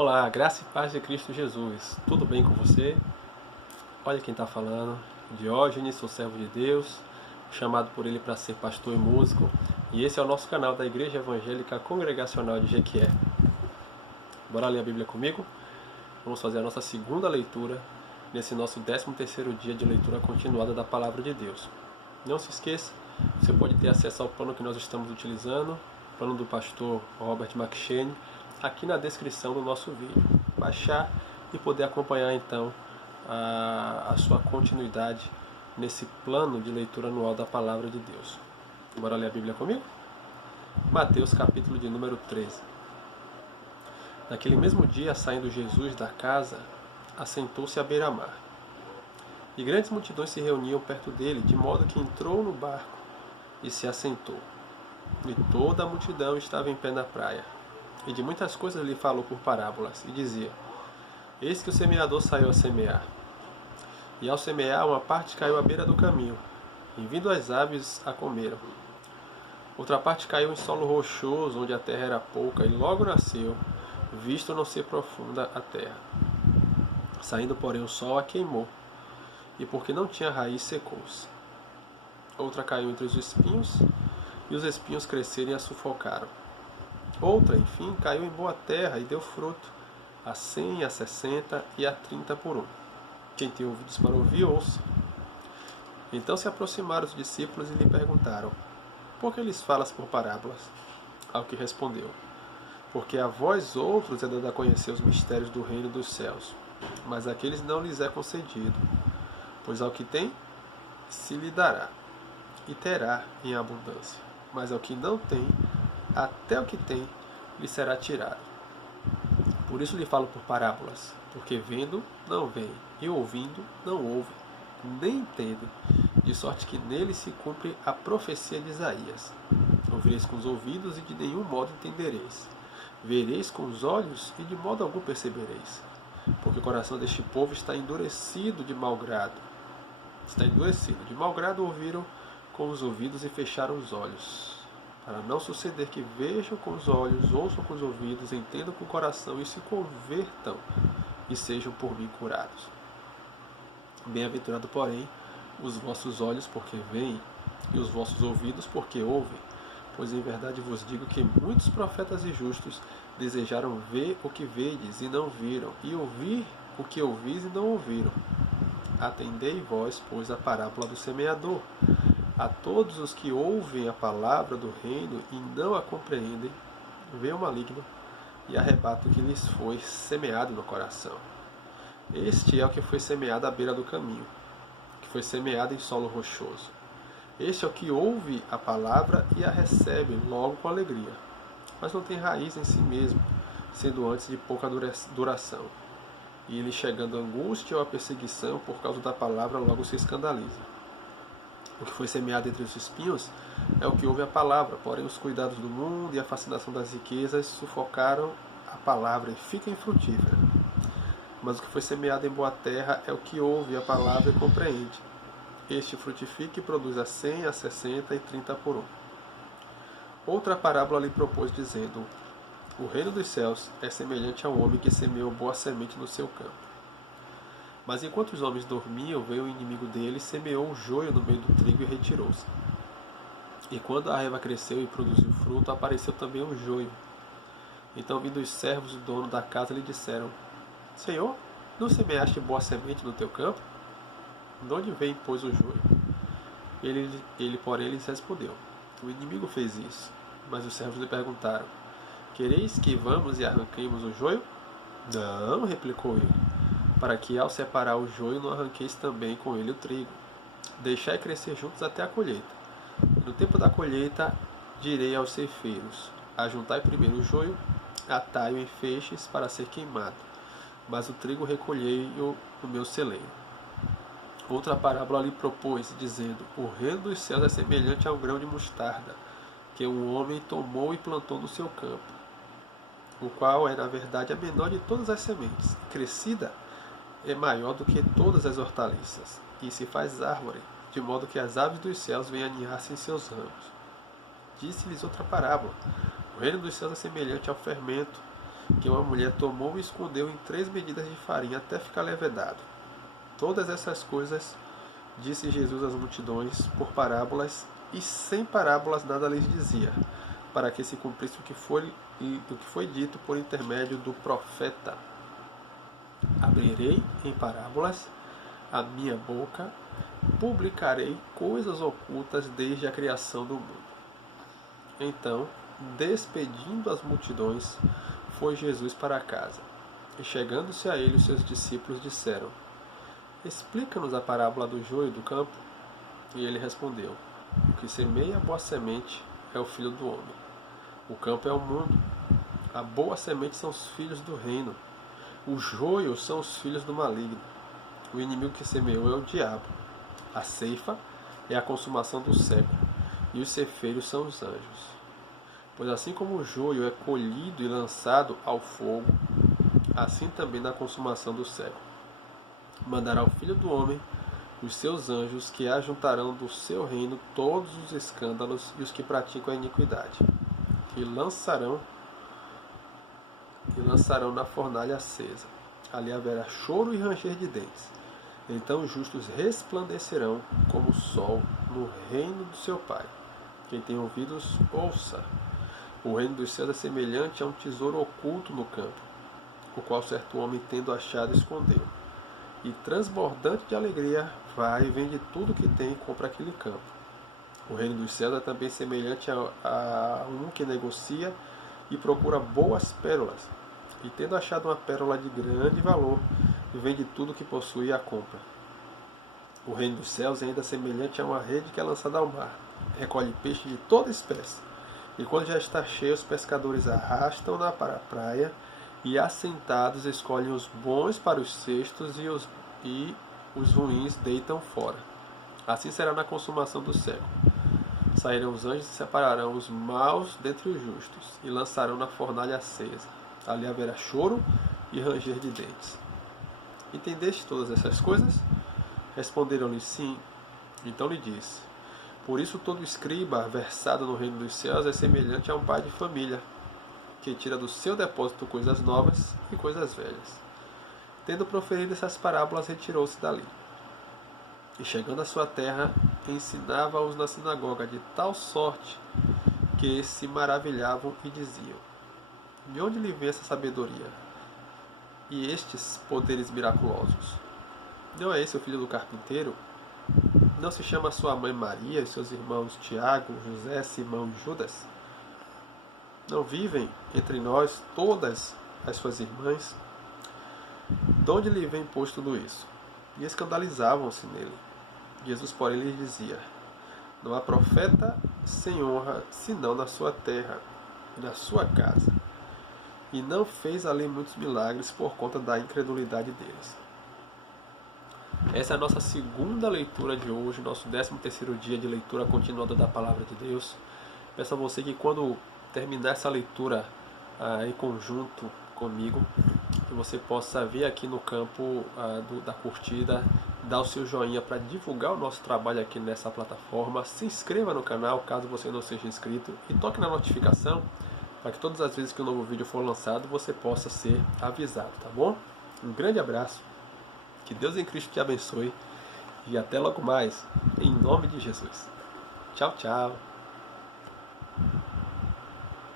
Olá, graça e paz de Cristo Jesus. Tudo bem com você? Olha quem está falando. Diógenes, sou servo de Deus, chamado por Ele para ser pastor e músico. E esse é o nosso canal da Igreja Evangélica Congregacional de Jequié. Bora ler a Bíblia comigo? Vamos fazer a nossa segunda leitura nesse nosso 13º dia de leitura continuada da Palavra de Deus. Não se esqueça, você pode ter acesso ao plano que nós estamos utilizando, o plano do pastor Robert McShane, aqui na descrição do nosso vídeo. Baixar e poder acompanhar então a sua continuidade nesse plano de leitura anual da Palavra de Deus. Bora ler a Bíblia comigo? Mateus capítulo de número 13. Naquele mesmo dia, saindo Jesus da casa, assentou-se à beira-mar. E grandes multidões se reuniam perto dele, de modo que entrou no barco e se assentou. E toda a multidão estava em pé na praia. E de muitas coisas lhe falou por parábolas, e dizia: Eis que o semeador saiu a semear. E ao semear, uma parte caiu à beira do caminho, e vindo as aves a comeram. Outra parte caiu em solo rochoso, onde a terra era pouca, e logo nasceu, visto não ser profunda a terra. Saindo, porém, o sol a queimou, e porque não tinha raiz, secou-se. Outra caiu entre os espinhos, e os espinhos cresceram e a sufocaram. Outra, enfim, caiu em boa terra e deu fruto, a 100, a 60 e a 30 por um. Quem tem ouvidos para ouvir, ouça. Então se aproximaram os discípulos e lhe perguntaram: Por que lhes falas por parábolas? Ao que respondeu: Porque a vós outros é dado a conhecer os mistérios do reino dos céus, mas àqueles não lhes é concedido. Pois ao que tem, se lhe dará, e terá em abundância. Mas ao que não tem, até o que tem lhe será tirado. Por isso lhe falo por parábolas, porque vendo, não veem, e ouvindo, não ouvem, nem entendem, de sorte que nele se cumpre a profecia de Isaías. Ouvireis com os ouvidos e de nenhum modo entendereis. Vereis com os olhos e de modo algum percebereis. Porque o coração deste povo está endurecido de mau grado. Está endurecido. De mau grado ouviram com os ouvidos e fecharam os olhos, para não suceder que vejam com os olhos, ouçam com os ouvidos, entendam com o coração e se convertam e sejam por mim curados. Bem-aventurado, porém, os vossos olhos porque veem e os vossos ouvidos porque ouvem, pois em verdade vos digo que muitos profetas e justos desejaram ver o que vedes e não viram, e ouvir o que ouvis e não ouviram. Atendei vós, pois, a parábola do semeador. A todos os que ouvem a palavra do reino e não a compreendem, vem o maligno e arrebata o que lhes foi semeado no coração. Este é o que foi semeado à beira do caminho, que foi semeado em solo rochoso. Este é o que ouve a palavra e a recebe logo com alegria, mas não tem raiz em si mesmo, sendo antes de pouca duração. E ele, chegando a angústia ou a perseguição por causa da palavra, logo se escandaliza. O que foi semeado entre os espinhos é o que ouve a palavra, porém os cuidados do mundo e a fascinação das riquezas sufocaram a palavra e fica infrutífera. Mas o que foi semeado em boa terra é o que ouve a palavra e compreende. Este frutifica e produz a 100, a 60 e 30 por um. Outra parábola lhe propôs, dizendo: O reino dos céus é semelhante a um homem que semeou boa semente no seu campo. Mas enquanto os homens dormiam, veio o inimigo deles, semeou o joio no meio do trigo e retirou-se. E quando a erva cresceu e produziu fruto, apareceu também o joio. Então, vindo os servos do dono da casa, lhe disseram: Senhor, não semeaste boa semente no teu campo? De onde vem, pois, o joio? Ele, porém, lhes respondeu: O inimigo fez isso. Mas os servos lhe perguntaram: Quereis que vamos e arranquemos o joio? Não, replicou ele, para que ao separar o joio não arranqueis também com ele o trigo. Deixai crescer juntos até a colheita. E no tempo da colheita direi aos ceifeiros: Ajuntai primeiro o joio, atai-o em feixes para ser queimado, mas o trigo recolhei-o no meu celeiro. Outra parábola lhe propôs, dizendo: O reino dos céus é semelhante a um grão de mostarda, que um homem tomou e plantou no seu campo, o qual é, na verdade, a menor de todas as sementes. Crescida, é maior do que todas as hortaliças, e se faz árvore, de modo que as aves dos céus vêm aninhar-se em seus ramos. Disse-lhes outra parábola: O reino dos céus é semelhante ao fermento que uma mulher tomou e escondeu em 3 medidas de farinha até ficar levedado. Todas essas coisas disse Jesus às multidões por parábolas, e sem parábolas nada lhes dizia, para que se cumprisse o que foi dito por intermédio do profeta. Abrirei em parábolas a minha boca, publicarei coisas ocultas desde a criação do mundo. Então, despedindo as multidões, foi Jesus para casa. E chegando-se a ele, os seus discípulos disseram: Explica-nos a parábola do joio do campo. E ele respondeu: O que semeia a boa semente é o Filho do homem. O campo é o mundo. A boa semente são os filhos do reino. O joio são os filhos do maligno. O inimigo que semeou é o diabo. A ceifa é a consumação do século, e os ceifeiros são os anjos. Pois assim como o joio é colhido e lançado ao fogo, assim também na consumação do século. Mandará o Filho do homem os seus anjos, que ajuntarão do seu reino todos os escândalos e os que praticam a iniquidade, e lançarão na fornalha acesa. Ali haverá choro e ranger de dentes. Então os justos resplandecerão como o sol no reino do seu Pai. Quem tem ouvidos, ouça. O reino dos céus é semelhante a um tesouro oculto no campo, o qual certo homem, tendo achado, escondeu. E transbordante de alegria, vai e vende tudo que tem e compra aquele campo. O reino dos céus é também semelhante a um que negocia e procura boas pérolas. E tendo achado uma pérola de grande valor, vende tudo que possui e a compra. O reino dos céus é ainda semelhante a uma rede que é lançada ao mar. Recolhe peixe de toda espécie. E quando já está cheio, os pescadores arrastam-na para a praia, e assentados escolhem os bons para os cestos, e os ruins deitam fora. Assim será na consumação do século. Sairão os anjos e separarão os maus dentre os justos, e lançarão na fornalha acesa. Ali haverá choro e ranger de dentes. Entendeste todas essas coisas? Responderam-lhe: sim. Então lhe disse: Por isso todo escriba versado no reino dos céus é semelhante a um pai de família, que tira do seu depósito coisas novas e coisas velhas. Tendo proferido essas parábolas, retirou-se dali. E chegando à sua terra, ensinava-os na sinagoga de tal sorte que se maravilhavam e diziam: De onde lhe vem essa sabedoria e estes poderes miraculosos? Não é esse o filho do carpinteiro? Não se chama sua mãe Maria e seus irmãos Tiago, José, Simão e Judas? Não vivem entre nós todas as suas irmãs? De onde lhe vem posto tudo isso? E escandalizavam-se nele. Jesus, porém, lhes dizia: Não há profeta sem honra, senão na sua terra e na sua casa. E não fez ali muitos milagres por conta da incredulidade deles. Essa é a nossa segunda leitura de hoje, nosso 13º dia de leitura continuada da Palavra de Deus. Peço a você que quando terminar essa leitura em conjunto comigo, que você possa vir aqui no campo da curtida, dar o seu joinha para divulgar o nosso trabalho aqui nessa plataforma, se inscreva no canal caso você não seja inscrito e toque na notificação para que todas as vezes que um novo vídeo for lançado você possa ser avisado, tá bom? Um grande abraço, que Deus em Cristo te abençoe e até logo mais, em nome de Jesus. Tchau, tchau.